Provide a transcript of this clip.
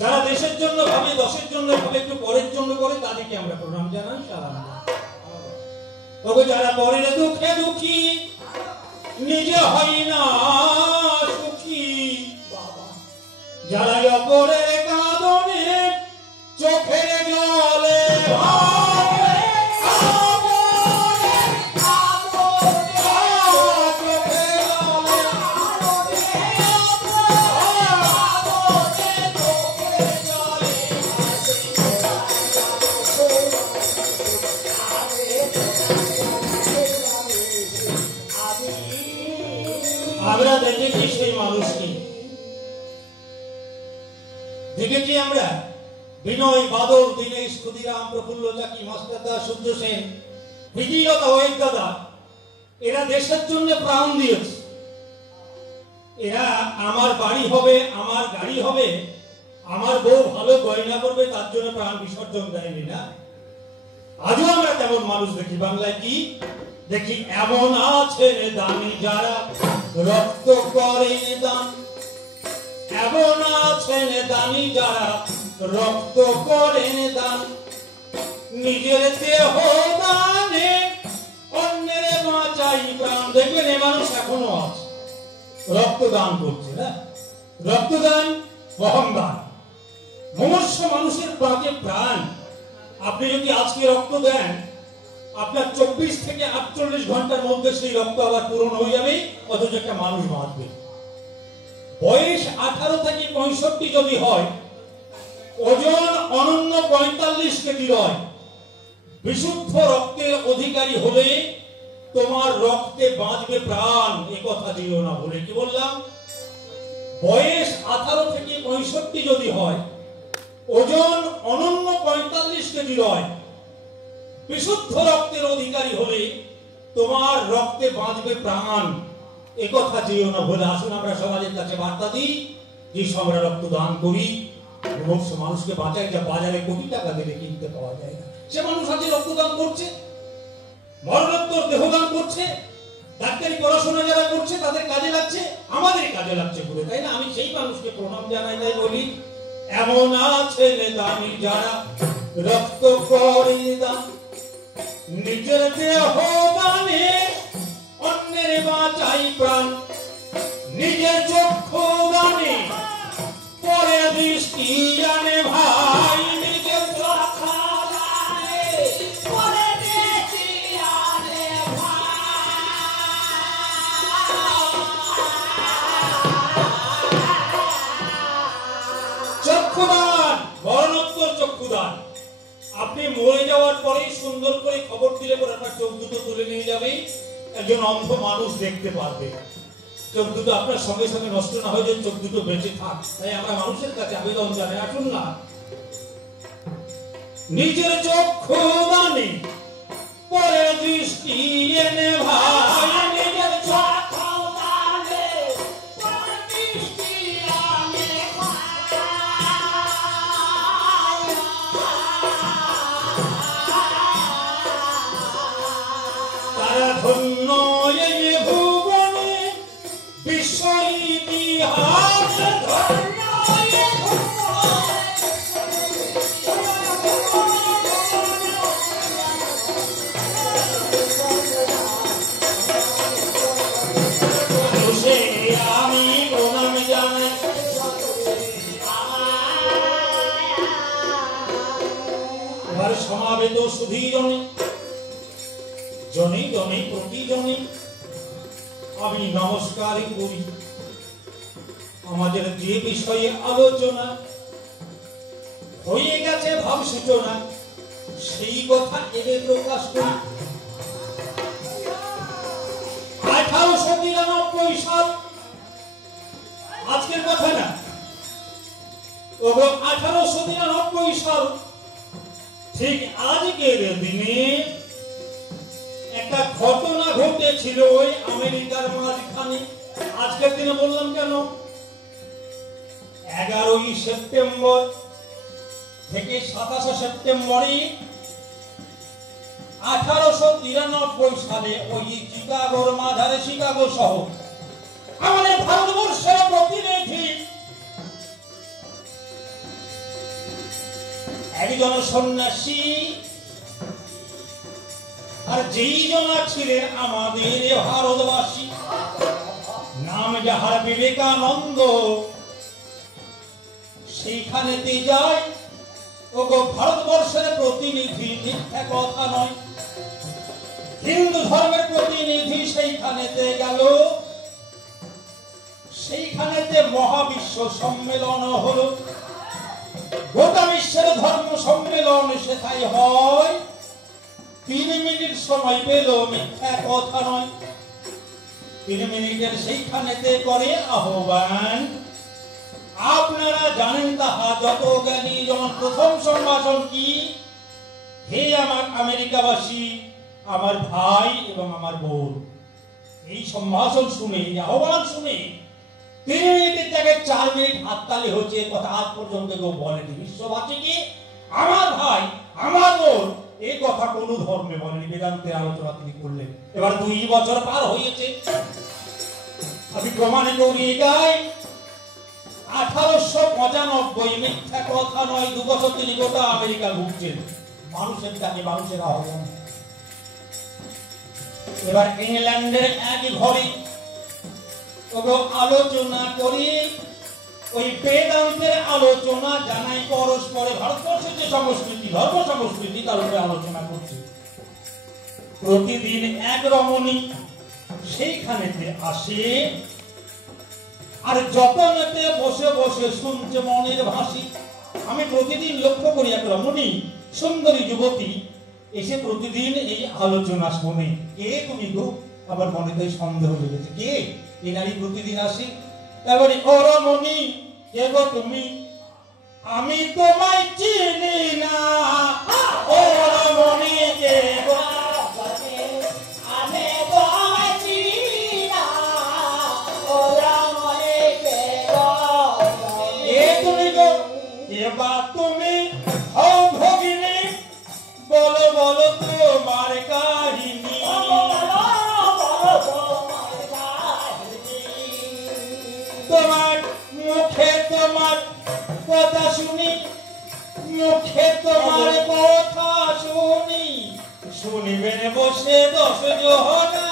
যারা দেশের জন্য ভাবে, দশের জন্য ভাবে, একটু পরের জন্য করে, তাদেরকে আমরা প্রণাম জানাই, সালাম জানাই। তবে যারা পরের দুঃখে দুঃখী, নিজে হয় না সুখী, যারা অপরের কাঁদনে চোখের জলে আমরা দেখেছি, সেই মানুষকে দেখেছি আমরা। বিনয়, বাদল, দীনেশ, ক্ষুদিরাম, প্রফুল্ল, চাকি, মাস্টার দাস, সূর্য সেন, বিজয়তা, ওয়েব দাদা, এরা দেশের জন্য প্রাণ দিয়েছে। এরা আমার বাড়ি হবে, আমার গাড়ি হবে, আমার বউ ভালো গয়না করবে, তার জন্য প্রাণ বিসর্জন দেয়নি না। আজও আমরা তেমন মানুষ দেখি। বাংলায় কি দেখি? এমন আছে দামি যারা রক্ত করেন দান, এমন আছেন দানি যারা রক্ত করেন দান, নিজের দেহ দানে অন্যের বাঁচাই প্রাণ। দেখবেন এ মানুষ এখনো আছে, রক্তদান করছে না। রক্তদান মহান দান, মনুষ্য মানুষের প্রাণে প্রাণ। আপনি যদি আজকে রক্ত দেন, আপনার 24 থেকে 48 ঘন্টার মধ্যে সেই রক্ত আবার পূরণ হয়ে যাবে, অথচ একটা মানুষ বাঁচবে। বয়স 18 থেকে 65 যদি হয়, ওজন অনন্য 45 কেজি হয়, বিশুদ্ধ রক্তের অধিকারী হলে তোমার রক্তে বাঁচবে প্রাণ। এ কথা দিও না বলে। কি বললাম? বয়স 18 থেকে 65 যদি হয়, ওজন অনন্য 45 কেজি হয়, বিশুদ্ধ রক্তের অধিকারী হলে তোমার রক্তে বাঁচবে প্রাণ। এ কথা যেও না বলে। আসুন আমরা সমাজের কাছে বার্তা দিই যে আমরা রক্তদান করি, মুমূর্ষু মানুষকে বাঁচাই, যা বাজারে কোটি টাকা দিলে কিনতে পাওয়া যায় না। সে মানুষ আজকে রক্তদান করছে, মরণোত্তর দেহদান করছে, ডাক্তারি পড়াশোনা যারা করছে তাদের কাজে লাগছে, আমাদের কাজে লাগছে বলে, তাই না? আমি সেই মানুষকে প্রণাম জানাই, তাই বলি এমন আছে দামি যারা রক্ত করে দান, নিজের দেহ দানে অন্যের বাঁচাই প্রাণ, নিজের চক্ষু দানে পরে দৃষ্টি আনে ভাই, নিজের চক্ষু দানে পরে দৃষ্টি আনে ভাই। চক্ষুদান, মরণোত্তর চক্ষুদান। আপনি মরে যাওয়ার পরেই সুন্দর করে খবর দিলে পরে আপনার চোখ দুটো তুলে নিয়ে যাবে, একজন অন্ধ মানুষ দেখতে পারবে। চোখ দুটো আপনার সঙ্গে সঙ্গে নষ্ট না হয়ে যায়, চোখ দুটো বেঁচে থাক। তাই আমরা মানুষের কাছে আবেদন জানাই, আসুন না নিজের চক্ষু দানে পরে দৃষ্টি এনে ভাই, নিজের চক্ষু দানে পরে দৃষ্টি আনে ভাই। তারা ধন্য এই ভুবনে বিশ্ব ইতিহাস, ধন্য এই ভুবনে আমি প্রণাম জানাই। এবার সমাবেত সুধীজনে জনে জনে প্রতিজনে আমি নমস্কার করি। আমাদের যে বিষয়ে আলোচনা হয়ে গেছে ভাব সূচনা, সেই কথা এবে প্রকাশ করি। 1893 সাল, আজকের কথা না, 1893 সাল ঠিক আজকের দিনে একটা ঘটনা ঘটেছিল ওই আমেরিকার মাঝখানে। আজকের দিনে বললাম কেন? 11ই সেপ্টেম্বর থেকে 27 সেপ্টেম্বরে 1893 সালে ওই চিকাগোর মাঝারে, শিকাগো শহর, আমাদের ভারতবর্ষের প্রতিনিধি একজন সন্ন্যাসী আর যেই জনা ছিলেন আমাদের ভারতবাসী, নাম যাহার বিবেকানন্দ, সেইখানেতে যায়। ওগো ভারতবর্ষের প্রতিনিধি, মিথ্যা কথা নয়, হিন্দু ধর্মের প্রতিনিধি সেইখানেতে গেল। সেইখানেতে মহাবিশ্ব সম্মেলন হলো, গোটা বিশ্বের ধর্ম সম্মেলন সেটাই হয়। 3 মিনিট সময় পেল, মিথ্যা কথা নয়। 3 মিনিটের সেইখানেতে করে আহ্বান। আপনারা জানেন তাহা যত জ্ঞানী জন। প্রথম সম্ভাষণ কি? হে আমার আমেরিকাবাসী, আমার ভাই এবং আমার বোন। এই সম্ভাষণ শুনে, আহ্বান শুনে 3 মিনিটের জায়গায় 4 মিনিট হাততালি হচ্ছে। কথা আজ পর্যন্ত কেউ বলেনি। বিশ্ববাসীকে আমার ভাই আমার বোন এই কথা কোন ধর্মে বলেনি। বেদান্তের আলোচনা তিনি করলেন। এবার 2 বছর পার হয়েছে। আমি প্রমাণিত নিয়ে যাই 1895, মিথ্যা কথা নয়। 2 বছর তিনি গোটা আমেরিকা ঘুরছেন, মানুষের কাছে মানুষের আহ্বান। এবার ইংল্যান্ডের এক ঘরে আলোচনা করি, ওই বেদান্তের আলোচনা জানাই পরস্পরে। ভারতবর্ষের যে সংস্কৃতি, ধর্ম সংস্কৃতি, তার উপরে আলোচনা করছে। প্রতিদিন এক রমণী সেইখানেতে আসে, আর যতনেতে বসে বসে শুনছে মনের ভাষী। আমি প্রতিদিন লক্ষ্য করি এক রমণী, সুন্দরী যুবতী এসে প্রতিদিন এই আলোচনা শোনে। কে তুমি গো? আমার মনে তো সন্দেহ লেগেছে, কে এই নারী প্রতিদিন আসে? তারপরে ও রমণী, কে গো তুমি? আমি তোমায় চিনি না। ও রমণী, কে গো? আমি তোমায় চিনি না। ও রমণী, কে গো? কে তুমি গো? এবার তুমি হও ভগিনী, বলো বলো তোমার কাহিনী। তোমার মুখে তোমার কথা শুনি, মুখে তোমার কথা শুনি, শুনিবেন বসে 10 জনা।